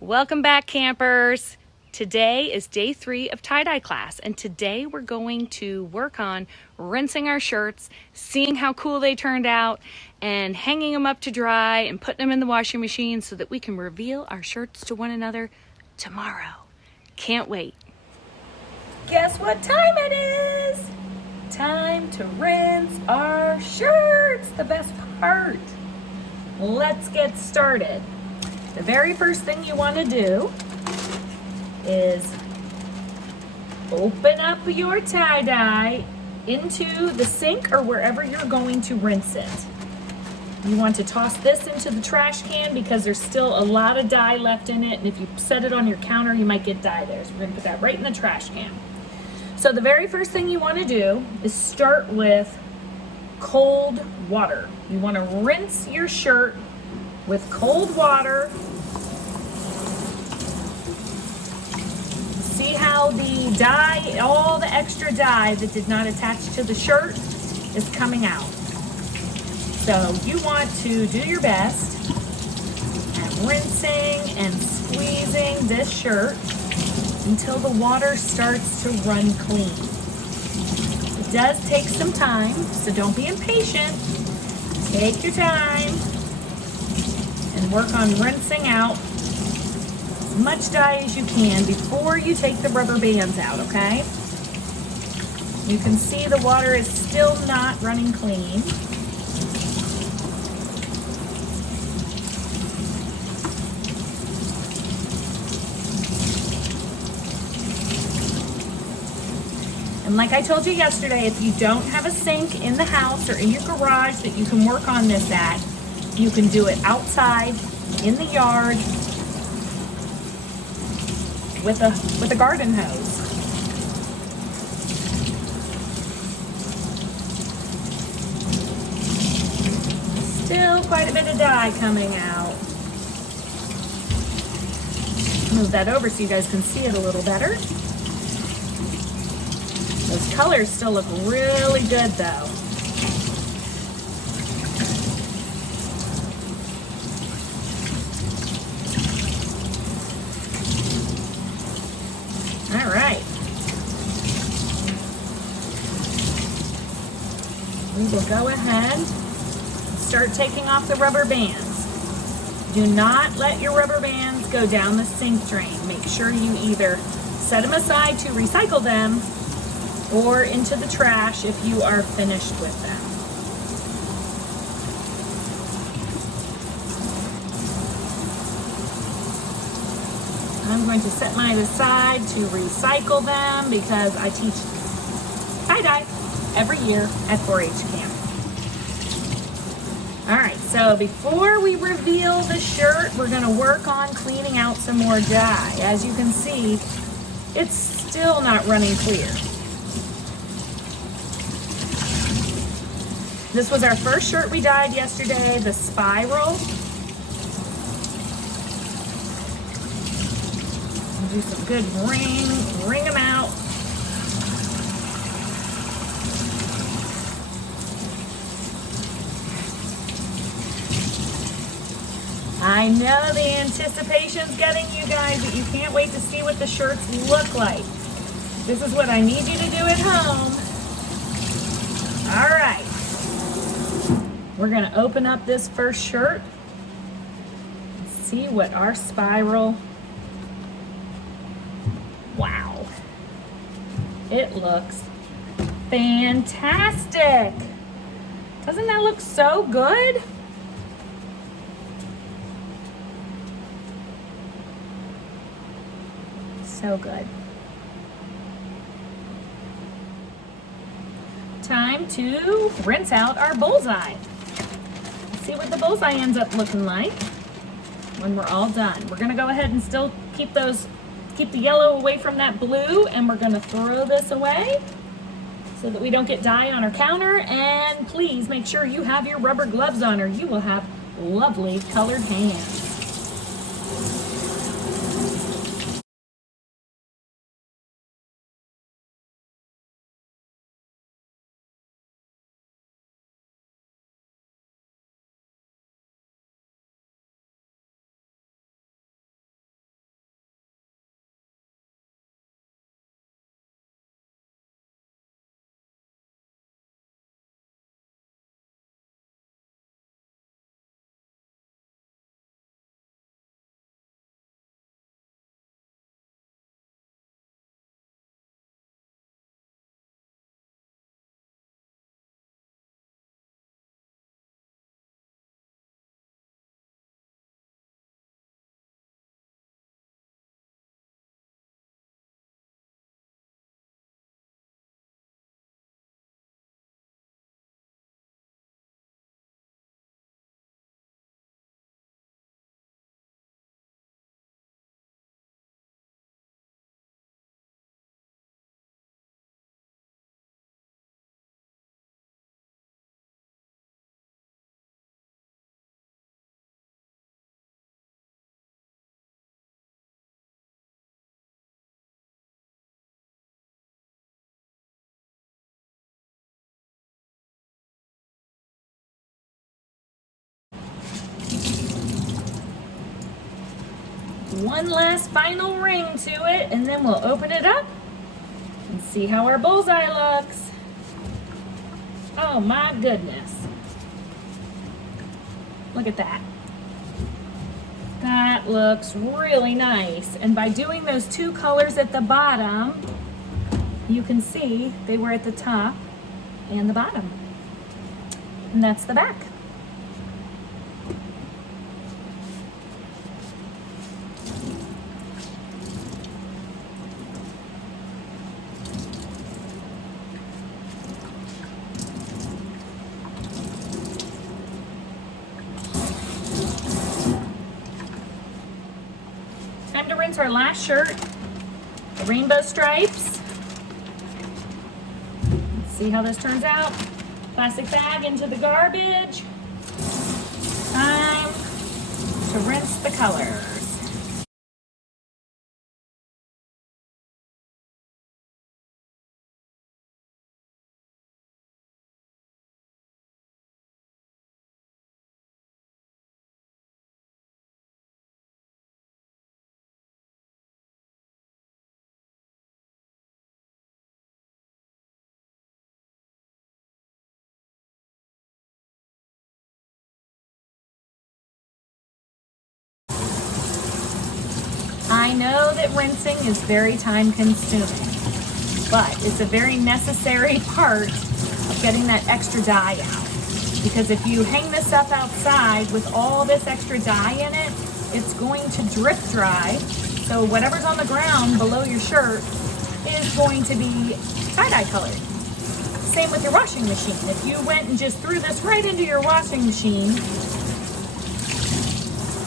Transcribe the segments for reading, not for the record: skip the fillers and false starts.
Welcome back, campers. Today is day 3 of tie-dye class, and today we're going to work on rinsing our shirts, seeing how cool they turned out, and hanging them up to dry and putting them in the washing machine so that we can reveal our shirts to one another tomorrow. Can't wait. Guess what time it is? Time to rinse our shirts, the best part. Let's get started. The very first thing you want to do is open up your tie-dye into the sink or wherever you're going to rinse it. You want to toss this into the trash can because there's still a lot of dye left in it, and if you set it on your counter, you might get dye there. So we're going to put that right in the trash can. So the very first thing you want to do is start with cold water. You want to rinse your shirt with cold water. See how the dye, all the extra dye that did not attach to the shirt is coming out. So you want to do your best at rinsing and squeezing this shirt until the water starts to run clean. It does take some time, so don't be impatient. Take your time and work on rinsing out as much dye as you can before you take the rubber bands out, okay? You can see the water is still not running clean. And like I told you yesterday, if you don't have a sink in the house or in your garage that you can work on this at, you can do it outside, in the yard, with a garden hose. Still quite a bit of dye coming out. Move that over so you guys can see it a little better. Those colors still look really good though. All right. We will go ahead and start taking off the rubber bands. Do not let your rubber bands go down the sink drain. Make sure you either set them aside to recycle them or into the trash if you are finished with them. I'm going to set mine aside to recycle them because I teach tie-dye every year at 4-H camp. All right, so before we reveal the shirt, we're going to work on cleaning out some more dye. As you can see, it's still not running clear. This was our first shirt we dyed yesterday, the spiral. Do some good wring them out. I know the anticipation's getting you guys, but you can't wait to see what the shirts look like. This is what I need you to do at home. All right. We're gonna open up this first shirt and see what our spiral. Wow. It looks fantastic. Doesn't that look so good? So good. Time to rinse out our bullseye. Let's see what the bullseye ends up looking like when we're all done. We're gonna go ahead and still keep the yellow away from that blue, and we're gonna throw this away so that we don't get dye on our counter. And please make sure you have your rubber gloves on or you will have lovely colored hands. one last final ring to it, and then we'll open it up and see how our bullseye looks. Oh my goodness. Look at that. That looks really nice. And by doing those two colors at the bottom, you can see they were at the top and the bottom. And that's the back. Time to rinse our last shirt, the rainbow stripes. Let's see how this turns out. Plastic bag into the garbage. Time to rinse the colors. I know that rinsing is very time consuming, but it's a very necessary part of getting that extra dye out. Because if you hang this up outside with all this extra dye in it, it's going to drip dry. So whatever's on the ground below your shirt is going to be tie-dye colored. Same with your washing machine. If you went and just threw this right into your washing machine,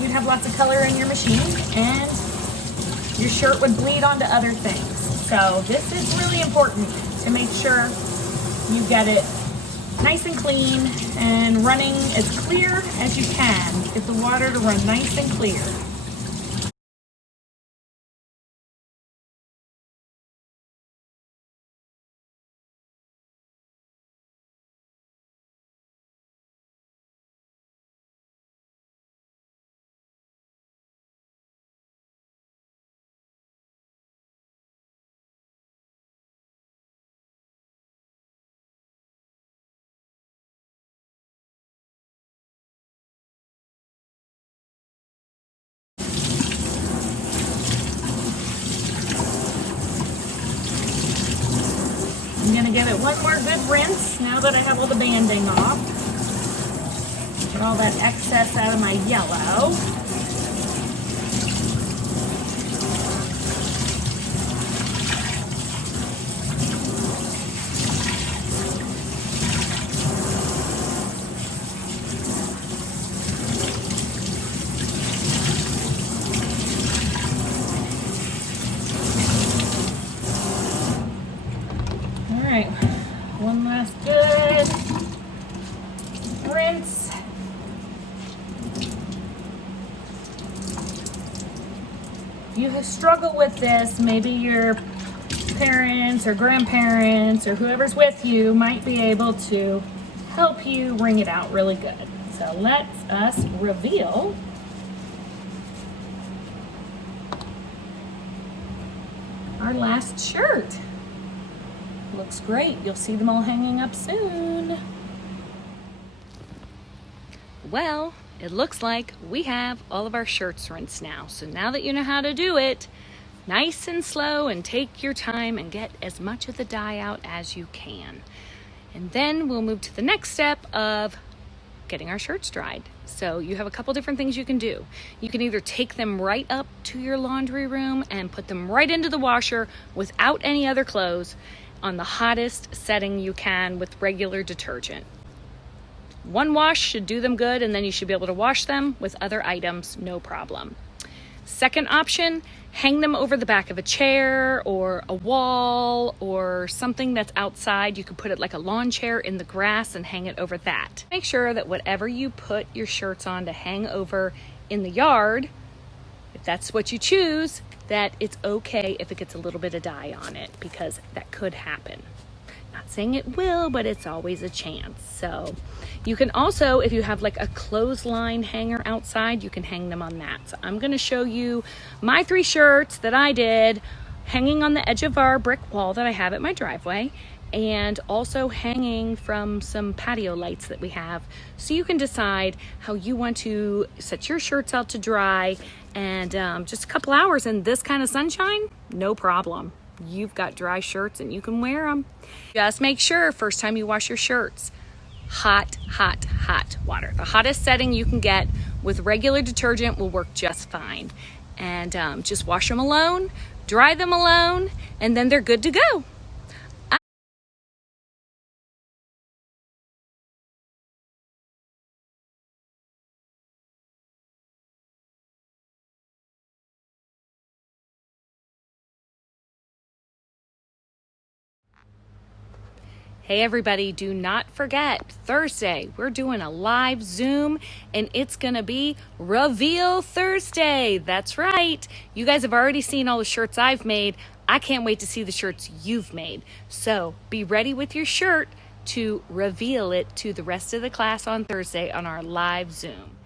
you'd have lots of color in your machine and your shirt would bleed onto other things. So this is really important to make sure you get it nice and clean and running as clear as you can. Get the water to run nice and clear. I'm gonna give it one more good rinse now that I have all the banding off. Get all that excess out of my yellow. Alright, one last good rinse. If you struggle with this, maybe your parents or grandparents or whoever's with you might be able to help you wring it out really good. So let's us reveal our last shirt. Looks great. You'll see them all hanging up soon. Well, it looks like we have all of our shirts rinsed now. So now that you know how to do it, nice and slow and take your time and get as much of the dye out as you can. And then we'll move to the next step of getting our shirts dried. So you have a couple different things you can do. You can either take them right up to your laundry room and put them right into the washer without any other clothes on the hottest setting you can with regular detergent. One wash should do them good, and then you should be able to wash them with other items, no problem. Second option, hang them over the back of a chair or a wall or something that's outside. You could put it like a lawn chair in the grass and hang it over that. Make sure that whatever you put your shirts on to hang over in the yard, if that's what you choose, that it's okay if it gets a little bit of dye on it, because that could happen. Now, Not saying it will, but it's always a chance. So you can also, if you have like a clothesline hanger outside, you can hang them on that. So I'm gonna show you my 3 shirts that I did hanging on the edge of our brick wall that I have at my driveway, and also hanging from some patio lights that we have. So you can decide how you want to set your shirts out to dry, and just a couple hours in this kind of sunshine, no problem. You've got dry shirts and you can wear them. Just make sure first time you wash your shirts, hot water. The hottest setting you can get with regular detergent will work just fine. And just wash them alone, dry them alone, and then they're good to go. Hey everybody, do not forget, Thursday, we're doing a live Zoom, and it's gonna be Reveal Thursday. That's right. You guys have already seen all the shirts I've made. I can't wait to see the shirts you've made. So be ready with your shirt to reveal it to the rest of the class on Thursday on our live Zoom.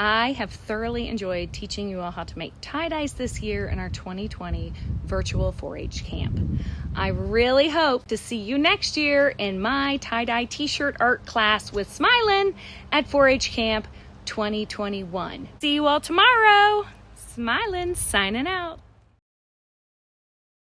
I have thoroughly enjoyed teaching you all how to make tie-dyes this year in our 2020 virtual 4-H camp. I really hope to see you next year in my tie-dye t-shirt art class with Smilin' at 4-H camp 2021. See you all tomorrow. Smilin', signing out.